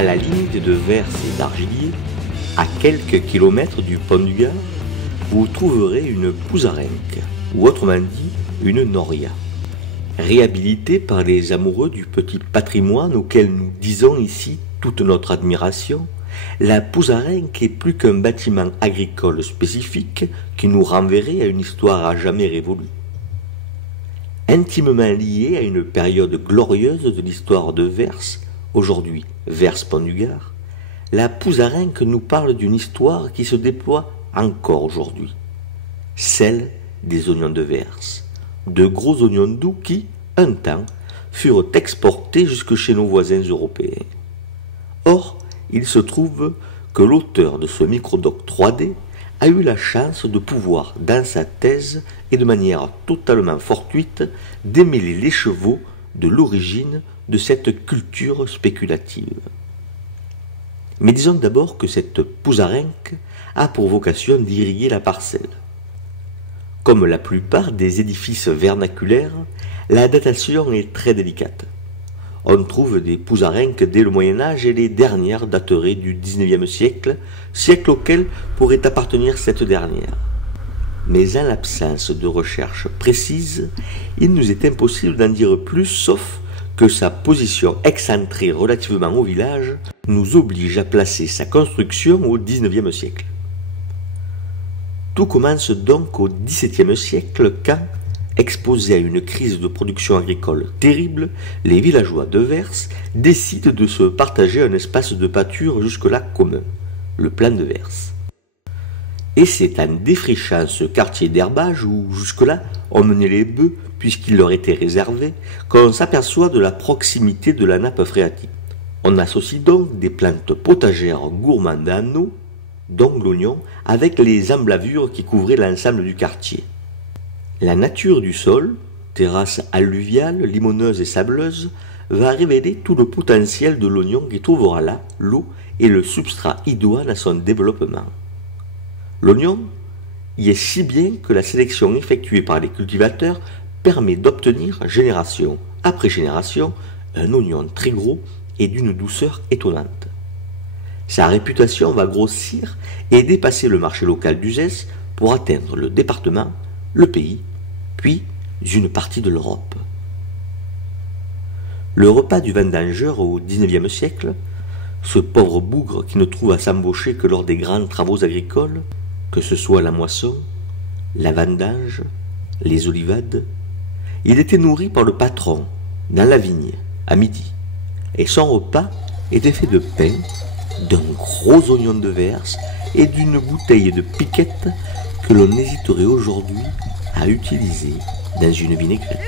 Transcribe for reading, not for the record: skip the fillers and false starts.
À la limite de Vers et d'Argilier, à quelques kilomètres du pont du Gard, vous trouverez une pouzarenque, ou autrement dit, une noria. Réhabilitée par les amoureux du petit patrimoine auquel nous disons ici toute notre admiration, la pouzarenque est plus qu'un bâtiment agricole spécifique qui nous renverrait à une histoire à jamais révolue. Intimement liée à une période glorieuse de l'histoire de Vers, aujourd'hui Vers-Pont-du-Gard, la pouzarenque nous parle d'une histoire qui se déploie encore aujourd'hui, celle des oignons de Vers, de gros oignons doux qui, un temps, furent exportés jusque chez nos voisins européens. Or, il se trouve que l'auteur de ce microdoc 3D a eu la chance de pouvoir, dans sa thèse et de manière totalement fortuite, démêler les chevaux de l'origine de cette culture spéculative. Mais disons d'abord que cette pouzarenque a pour vocation d'irriguer la parcelle. Comme la plupart des édifices vernaculaires, la datation est très délicate. On trouve des pouzarenques dès le Moyen-Âge et les dernières dateraient du XIXe siècle, siècle auquel pourrait appartenir cette dernière. Mais en l'absence de recherche précise, il nous est impossible d'en dire plus, sauf que sa position excentrée relativement au village nous oblige à placer sa construction au XIXe siècle. Tout commence donc au XVIIe siècle quand, exposés à une crise de production agricole terrible, les villageois de Vers décident de se partager un espace de pâture jusque-là commun, le plan de Vers. Et c'est en défrichant ce quartier d'herbage où, jusque-là, on menait les bœufs puisqu'il leur était réservé, qu'on s'aperçoit de la proximité de la nappe phréatique. On associe donc des plantes potagères gourmandes en eau, dont l'oignon, avec les emblavures qui couvraient l'ensemble du quartier. La nature du sol, terrasse alluviale, limoneuse et sableuse, va révéler tout le potentiel de l'oignon qui trouvera là l'eau et le substrat idoine à son développement. L'oignon y est si bien que la sélection effectuée par les cultivateurs permet d'obtenir, génération après génération, un oignon très gros et d'une douceur étonnante. Sa réputation va grossir et dépasser le marché local d'Uzès pour atteindre le département, le pays, puis une partie de l'Europe. Le repas du vendangeur au XIXe siècle, ce pauvre bougre qui ne trouve à s'embaucher que lors des grands travaux agricoles, que ce soit la moisson, la vendange, les olivades, il était nourri par le patron, dans la vigne, à midi, et son repas était fait de pain, d'un gros oignon de Vers et d'une bouteille de piquette que l'on hésiterait aujourd'hui à utiliser dans une vinaigrette.